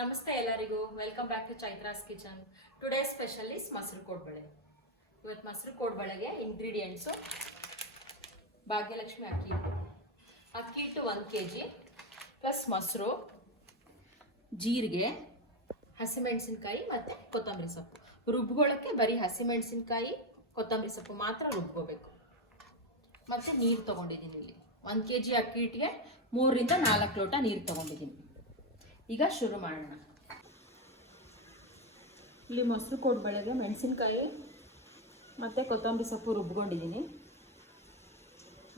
ನಮಸ್ತೆ ಎಲ್ಲರಿಗೂ. Welcome back to Chaitra's kitchen today special is mosaru kodubale. ಇವತ್ತು ಮೊಸರು ಕೋಡ್ಬಳೆಗೆ ಇಂಗ್ರೀಡಿಯೆಂಟ್ಸು ಭಾಗ್ಯಲಕ್ಷ್ಮಿ ಅಕ್ಕಿ ಹಿಟ್ಟು. ಅಕ್ಕಿ ಹಿಟ್ಟು ಒಂದು ಕೆ ಜಿ ಪ್ಲಸ್ ಮೊಸರು, ಜೀರಿಗೆ, ಹಸಿಮೆಣಸಿನ್ಕಾಯಿ ಮತ್ತು ಕೊತ್ತಂಬರಿ ಸೊಪ್ಪು. ರುಬ್ಬೋಳಕ್ಕೆ ಬರೀ ಹಸಿಮೆಣಸಿನ್ಕಾಯಿ, ಕೊತ್ತಂಬರಿ ಸೊಪ್ಪು ಮಾತ್ರ ರುಬ್ಕೋಬೇಕು. ಮತ್ತು ನೀರು ತೊಗೊಂಡಿದ್ದೀನಿ ಇಲ್ಲಿ. ಒಂದು ಕೆ ಜಿ ಅಕ್ಕಿ ಹಿಟ್ಟಿಗೆ ಮೂರರಿಂದ ನಾಲ್ಕು ಲೋಟ ನೀರು ತೊಗೊಂಡಿದ್ದೀನಿ. ಈಗ ಶುರು ಮಾಡೋಣ. ಇಲ್ಲಿ ಮೊಸರು ಕೊಡ್ಬಳೆಗೆ ಮೆಣಸಿನ್ಕಾಯಿ ಮತ್ತು ಕೊತ್ತಂಬರಿ ಸೊಪ್ಪು ರುಬ್ಕೊಂಡಿದ್ದೀನಿ.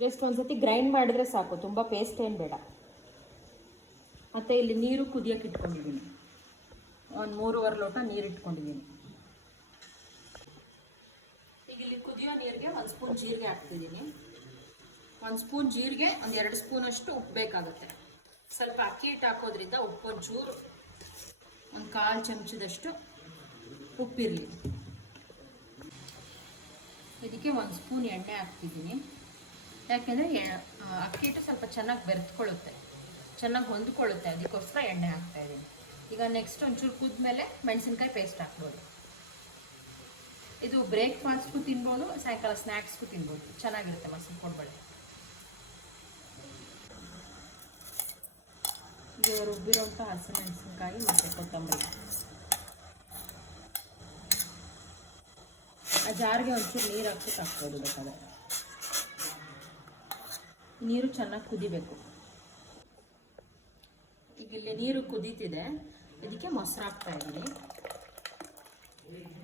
ಜಸ್ಟ್ ಒಂದ್ಸತಿ ಗ್ರೈಂಡ್ ಮಾಡಿದ್ರೆ ಸಾಕು, ತುಂಬ ಪೇಸ್ಟ್ ಏನು ಬೇಡ. ಮತ್ತು ಇಲ್ಲಿ ನೀರು ಕುದಿಯೋಕೆ ಇಟ್ಕೊಂಡಿದ್ದೀನಿ. ಒಂದು ಮೂರುವರೆ ಲೋಟ ನೀರು ಇಟ್ಕೊಂಡಿದ್ದೀನಿ. ಈಗ ಇಲ್ಲಿ ಕುದಿಯೋ ನೀರಿಗೆ ಒಂದು ಸ್ಪೂನ್ ಜೀರಿಗೆ ಹಾಕ್ತಿದ್ದೀನಿ. ಒಂದು ಸ್ಪೂನ್ ಜೀರಿಗೆ, ಒಂದು ಎರಡು ಸ್ಪೂನಷ್ಟು ಉಪ್ಪು ಬೇಕಾಗುತ್ತೆ. ಸ್ವಲ್ಪ ಅಕ್ಕಿ ಹಿಟ್ಟು ಹಾಕೋದ್ರಿಂದ ಉಪ್ಪು ಒಂಚೂರು ಒಂದು ಕಾಲು ಚಮಚದಷ್ಟು ಉಪ್ಪಿರಲಿ. ಇದಕ್ಕೆ ಒಂದು ಸ್ಪೂನ್ ಎಣ್ಣೆ ಹಾಕ್ತಿದ್ದೀನಿ. ಯಾಕೆಂದರೆ ಅಕ್ಕಿ ಹಿಟ್ಟು ಸ್ವಲ್ಪ ಚೆನ್ನಾಗಿ ಬೆರೆತ್ಕೊಳ್ಳುತ್ತೆ. ಚೆನ್ನಾಗಿ ಹೊಂದ್ಕೊಳ್ಳುತ್ತೆ. ಅದಕ್ಕೋಸ್ಕರ ಎಣ್ಣೆ ಹಾಕ್ತಾ ಇದ್ದೀನಿ. ಈಗ ನೆಕ್ಸ್ಟ್ ಒಂಚೂರು ಕುದ್ಮೇಲೆ ಮೆಣಸಿನ್ಕಾಯಿ ಪೇಸ್ಟ್ ಹಾಕ್ಬೋದು. ಇದು ಬ್ರೇಕ್ಫಾಸ್ಟ್ಗೂ ತಿನ್ಬೋದು, ಸಾಯಂಕಾಲ ಸ್ನ್ಯಾಕ್ಸ್ಗೂ ತಿನ್ಬೋದು. ಚೆನ್ನಾಗಿರುತ್ತೆ ಮೊಸರು ಕೊಡ್ಬಳೆ. ಇದು ರುಬ್ಬಿರೋಂಥ ಹಸಿಮೆಣಸಿನ್ಕಾಯಿ ಮತ್ತು ಕೊತ್ತಂಬರಿ. ಆ ಜಾರಿಗೆ ಒಂಚೂರು ನೀರು ಹಾಕಿ ಹಾಕ್ಬೋದು ಬೇಕಾದ್ರೆ. ನೀರು ಚೆನ್ನಾಗಿ ಕುದಿಬೇಕು. ಈಗ ಇಲ್ಲಿ ನೀರು ಕುದೀತಿದೆ. ಇದಕ್ಕೆ ಮೊಸರು ಹಾಕ್ತಾ ಇದ್ದೀನಿ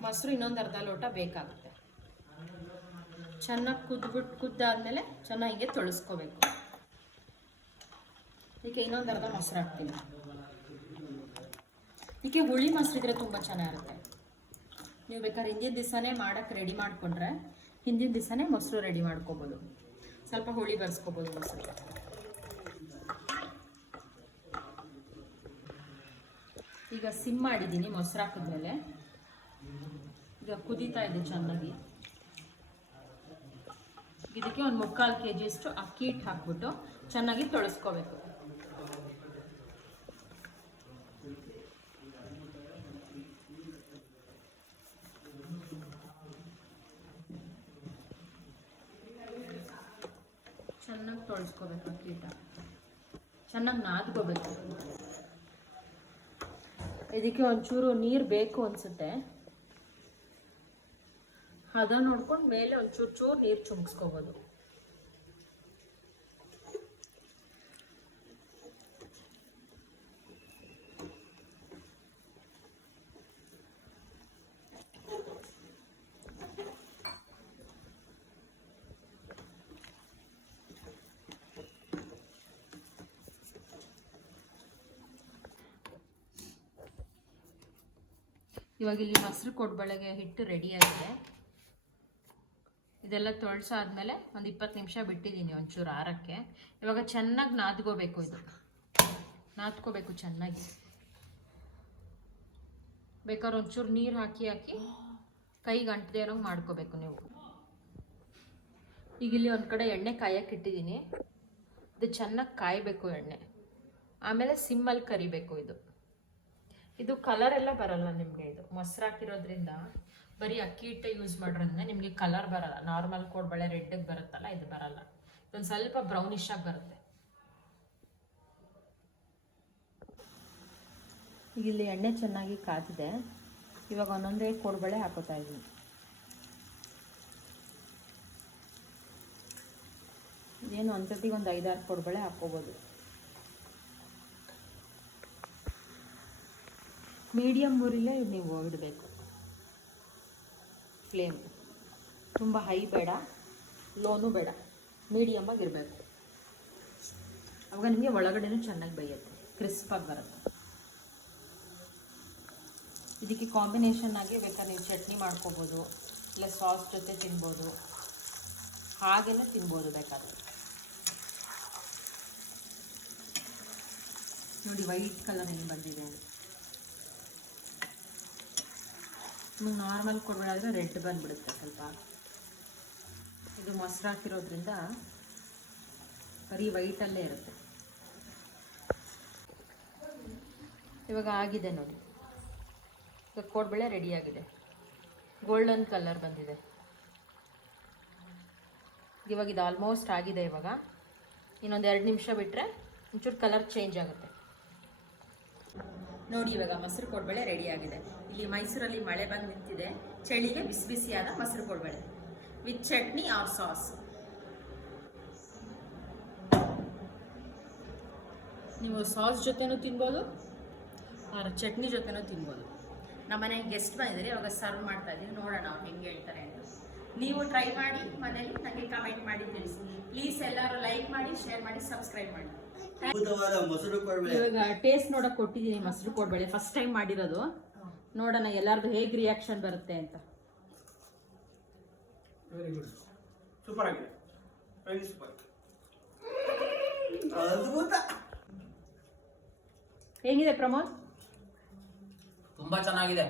ಮೊಸರು ಇನ್ನೊಂದು ಅರ್ಧ ಲೋಟ ಬೇಕಾಗುತ್ತೆ. ಚೆನ್ನಾಗಿ ಕುದ್ಬಿಟ್ಟು ಕುದ್ದಾದ್ಮೇಲೆ ಚೆನ್ನಾಗಿ ಹಿಂಗೆ ತೊಳಸ್ಕೋಬೇಕು. ಇದಕ್ಕೆ ಇನ್ನೊಂದು ಅರ್ಧ ಮೊಸರು ಹಾಕ್ತೀನಿ. ಇದಕ್ಕೆ ಹುಳಿ ಮೊಸರು ಇದ್ರೆ ತುಂಬ ಚೆನ್ನಾಗಿರುತ್ತೆ. ನೀವು ಬೇಕಾದ್ರೆ ಹಿಂದಿನ ದಿವಸನೇ ಮಾಡೋಕ್ಕೆ ರೆಡಿ ಮಾಡಿಕೊಂಡ್ರೆ ಹಿಂದಿನ ದಿವಸನೇ ಮೊಸರು ರೆಡಿ ಮಾಡ್ಕೋಬೋದು. ಸ್ವಲ್ಪ ಹುಳಿ ಬರ್ಸ್ಕೊಬೋದು ಮೊಸರು. ಈಗ ಸಿಮ್ ಮಾಡಿದ್ದೀನಿ ಮೊಸರು ಹಾಕಿದ್ಮೇಲೆ ಈಗ ಕುದೀತಾ ಇದೆ ಚೆನ್ನಾಗಿ. ಇದಕ್ಕೆ ಒಂದು ಮುಕ್ಕಾಲು ಕೆ ಜಿಯಷ್ಟು ಅಕ್ಕಿ ಹಿಟ್ಟು ಹಾಕ್ಬಿಟ್ಟು ಚೆನ್ನಾಗಿ ತೊಳಸ್ಕೋಬೇಕು. ಚೆನ್ನಾಗಿ ತೊಳಸ್ಕೋಬೇಕು ಅಕ್ಕಿ ಚೆನ್ನಾಗಿ ನಾದ್ಕೋಬೇಕು. ಇದಕ್ಕೆ ಒಂಚೂರು ನೀರು ಬೇಕು ಅನಿಸುತ್ತೆ. ಹದ ನೋಡ್ಕೊಂಡು ಮೇಲೆ ಒಂಚೂರು ಚೂರು ನೀರು ಚುಮ್ಸ್ಕೋಬೋದು. ಇವಾಗ ಇಲ್ಲಿ ಮೊಸರು ಕೊಡ್ಬಳೆಗೆ ಹಿಟ್ಟು ರೆಡಿ ಆಗಿದೆ. ಇದೆಲ್ಲ ತೊಳ್ಸಾದ್ಮೇಲೆ ಒಂದು ಇಪ್ಪತ್ತು ನಿಮಿಷ ಬಿಟ್ಟಿದ್ದೀನಿ ಒಂಚೂರು ಆರಕ್ಕೆ. ಇವಾಗ ಚೆನ್ನಾಗಿ ನಾದ್ಕೋಬೇಕು ಇದು. ನಾದ್ಕೋಬೇಕು ಚೆನ್ನಾಗಿ. ಬೇಕಾದ್ರೆ ಒಂಚೂರು ನೀರು ಹಾಕಿ ಹಾಕಿ ಕೈಗೆ ಅಂಟದೇ ಇರೋಂಗೆ ಮಾಡ್ಕೋಬೇಕು ನೀವು. ಈಗ ಇಲ್ಲಿ ಒಂದು ಕಡೆ ಎಣ್ಣೆ ಕಾಯಕ್ಕೆ ಇಟ್ಟಿದ್ದೀನಿ ಇದು ಚೆನ್ನಾಗಿ ಕಾಯಬೇಕು ಎಣ್ಣೆ. ಆಮೇಲೆ ಸಿಮ್ಮಲ್ಲಿ ಕರಿಬೇಕು ಇದು. ಇದು ಕಲರ್ ಎಲ್ಲ ಬರಲ್ಲ ನಿಮಗೆ ಇದು. ಮೊಸರು ಹಾಕಿರೋದ್ರಿಂದ ಬರೀ ಅಕ್ಕಿ ಹಿಟ್ಟೆ ಯೂಸ್ ಮಾಡಿರೋದ್ರಿಂದ ನಿಮಗೆ ಕಲರ್ ಬರಲ್ಲ. ನಾರ್ಮಲ್ ಕೋಡ್ಬಳೆ ರೆಡ್ಗೆ ಬರುತ್ತಲ್ಲ, ಇದು ಬರಲ್ಲ. ಇದೊಂದು ಸ್ವಲ್ಪ ಬ್ರೌನಿಶ್ ಆಗಿ ಬರುತ್ತೆ. ಇಲ್ಲಿ ಎಣ್ಣೆ ಚೆನ್ನಾಗಿ ಕಾದಿದೆ. ಇವಾಗ ಒಂದೊಂದೇ ಕೋಡ್ಬಳೆ ಹಾಕೋತಾ ಇದ್ದೀನಿ. ಏನು ಒಂದು ಐದಾರು ಕೋಡ್ಬಳೆ ಹಾಕೋಬೋದು. ಮೀಡಿಯಮ್ ಊರಿಲೇ ನೀವು ಇಡಬೇಕು. ಫ್ಲೇಮ್ ತುಂಬ ಹೈ ಬೇಡ ಲೋನು ಬೇಡ. ಮೀಡಿಯಮ್ಮಾಗಿ ಇರಬೇಕು. ಅವಾಗ ನಿಮಗೆ ಒಳಗಡೆನೂ ಚೆನ್ನಾಗಿ ಬೇಯುತ್ತೆ ಕ್ರಿಸ್ಪಾಗಿ ಬರುತ್ತೆ. ಇದಕ್ಕೆ ಕಾಂಬಿನೇಷನ್ ಆಗಿ ಬೇಕಾದ್ರೆ ನೀವು ಚಟ್ನಿ ಮಾಡ್ಕೋಬೋದು, ಇಲ್ಲ ಸಾಸ್ ಜೊತೆ ತಿನ್ಬೋದು. ಹಾಗೆಲ್ಲ ತಿನ್ಬೋದು ಬೇಕಾದ್ರೆ. ನೋಡಿ ವೈಟ್ ಕಲರ್ ಏನು ಬಂದಿದೆ ಅಂತ ನಿಮಗೆ ನಾರ್ಮಲ್ ಕೊಡಬೇಡಾದ್ರೆ ರೆಡ್ ಬಂದುಬಿಡುತ್ತೆ ಸ್ವಲ್ಪ. ಇದು ಮೊಸರು ಹಾಕಿರೋದ್ರಿಂದ ಬರೀ ವೈಟಲ್ಲೇ ಇರುತ್ತೆ. ಇವಾಗ ಆಗಿದೆ ನೋಡಿ. ಈಗ ಕೋಡ್ಬಳೆ ರೆಡಿಯಾಗಿದೆ ಗೋಲ್ಡನ್ ಕಲರ್ ಬಂದಿದೆ. ಇವಾಗ ಇದು ಆಲ್ಮೋಸ್ಟ್ ಆಗಿದೆ ಇವಾಗ. ಇನ್ನೊಂದು ಎರಡು ನಿಮಿಷ ಬಿಟ್ಟರೆ ಒಂಚೂರು ಕಲರ್ ಚೇಂಜ್ ಆಗುತ್ತೆ. ನೋಡಿ, ಇವಾಗ ಮೊಸರು ಕೋಡ್ಬಳೆ ರೆಡಿ ಆಗಿದೆ. ಇಲ್ಲಿ ಮೈಸೂರಲ್ಲಿ ಮಳೆ ಬಂದು ನಿಂತಿದೆ. ಚಳಿಗೆ ಬಿಸಿ ಬಿಸಿಯಾದ ಮೊಸರು ಕೋಡ್ಬಳೆ ವಿತ್ ಚಟ್ನಿ ಆರ್ ಸಾಸ್ ನೀವು ಸಾಸ್ ಜೊತೆನೂ ತಿನ್ಬೋದು ಆರ್ ಚಟ್ನಿ ಜೊತೆನೂ ತಿನ್ಬೋದು. ನಮ್ಮ ಮನೆಗೆ ಗೆಸ್ಟ್ ಬಂದಿದ್ದಾರೆ. ಇವಾಗ ಸರ್ವ್ ಮಾಡ್ತಾ ಇದ್ದೀವಿ ನೋಡೋಣ ಅವ್ರು ಹೆಂಗೆ ಹೇಳ್ತಾರೆ ಅಂತ. ನೀವು ಟ್ರೈ ಮಾಡಿ, ಮನೇಲಿ ನನಗೆ ಕಮೆಂಟ್ ಮಾಡಿ ತಿಳಿಸಿ. ಪ್ಲೀಸ್ ಎಲ್ಲರೂ ಲೈಕ್ ಮಾಡಿ ಶೇರ್ ಮಾಡಿ ಸಬ್ಸ್ಕ್ರೈಬ್ ಮಾಡಿ. ಅದ್ಭುತವಾದ ಮೊಸರು ಕೊಡಬೇಡಿ ಇವಾಗ ಟೇಸ್ಟ್ ನೋಡಕ್ ಕೊಟ್ಟಿದ್ದೀನಿ ಮೊಸರು ಕೊಡ್ಬೇಡಿ ಫಸ್ಟ್ ಟೈಮ್ ಮಾಡಿರೋದು. ನೋಡೋಣ ಎಲ್ಲಾರ್ದು ಹೇಗೆ ರಿಯಾಕ್ಷನ್ ಬರುತ್ತೆ ಅಂತ. ವೆರಿ ಗುಡ್ ಸೂಪರ್ ಆಗಿದೆ. ವೆರಿ ಸೂಪರ್ ಅದ್ಭುತ. ಹೇಗಿದೆ ಪ್ರಮೋದ್? ತುಂಬಾ ಚೆನ್ನಾಗಿದೆ.